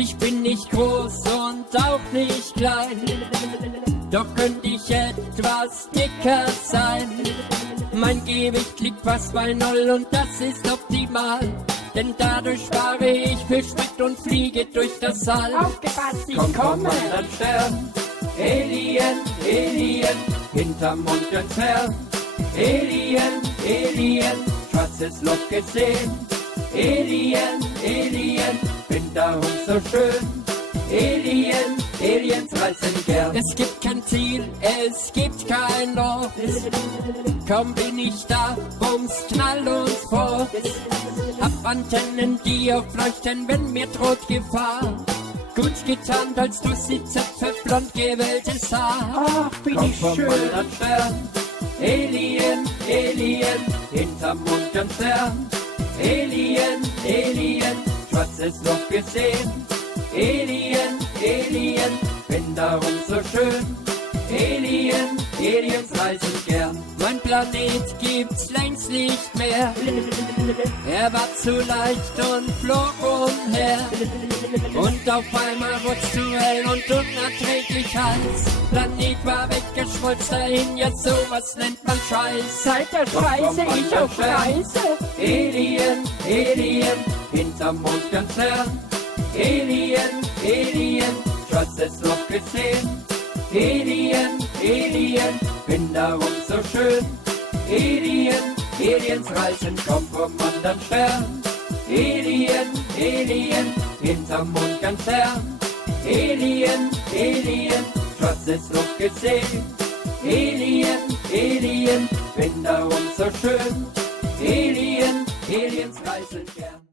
Ich bin nicht groß und auch nicht klein, doch könnte ich etwas dicker sein. Mein Gewicht liegt fast bei 0 und das ist optimal, denn dadurch spare ich viel Sprit und fliege durch das All. Aufgepasst, ich Komm, komme. an Stern, Alien, Alien, hinterm Mond entfernt. Alien, Alien, schwarzes Loch gesehen. Alien, Alien, bin darum so schön. Alien, Aliens reisen gern. Es gibt kein Ziel, es gibt kein Ort. Kaum bin ich da, bums, knall und fort. Hab Antennen, die aufleuchten, wenn mir droht Gefahr. Gut getarnt, als du sie Zöpfe, blond gewelltes Haar. Ach, bin ich schön. Stern. Alien, Alien, hinterm Mond entfernt. Alien, Alien, schwarzes Loch gesehen. Alien, Alien, bin darum so schön. Alien, Aliens reisen gern. Mein Planet gibt's längst nicht mehr. Er war zu leicht und flog umher. Und auf einmal wurd's zu hell und unerträglich heiß. Planet war weggeschmolzen dahin, ja sowas nennt man Scheiß. Seit der Scheiße ich auf Reise. Alien, Alien, hinterm Mond entfernt. Alien, Alien, schwarzes Loch gesehen. Alien, Alien, bin darum so schön. Alien, Aliens reisen, komm vom anderen Stern. Alien, Alien, hinterm Mond ganz fern. Alien, Alien, schwarzes Loch gesehen. Alien, Alien, bin darum so schön. Alien, Aliens reisen gern.